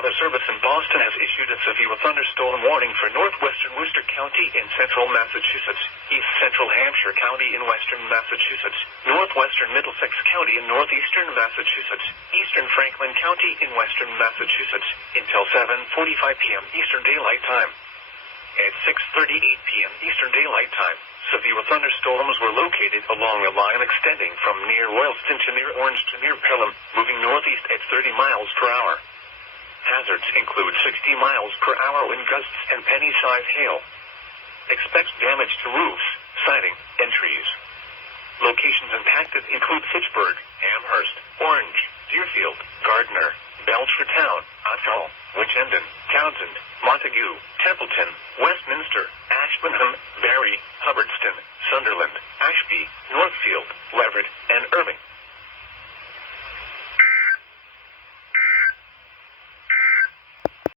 Weather Service in Boston has issued a severe thunderstorm warning for northwestern Worcester County in central Massachusetts, east central Hampshire County in western Massachusetts, northwestern Middlesex County in northeastern Massachusetts, eastern Franklin County in western Massachusetts, until 7:45 p.m. Eastern Daylight Time. At 6:38 p.m. Eastern Daylight Time, severe thunderstorms were located along a line extending from near Royalston to near Orange to near Pelham, moving northeast at 30 miles per hour. Hazards include 60 miles per hour wind gusts and penny-sized hail. Expect damage to roofs, siding, and trees. Locations impacted include Fitchburg, Amherst, Orange, Deerfield, Gardner, Belchertown, Othell, Winchendon, Townsend, Montague, Templeton, Westminster, Ashburnham, Barry,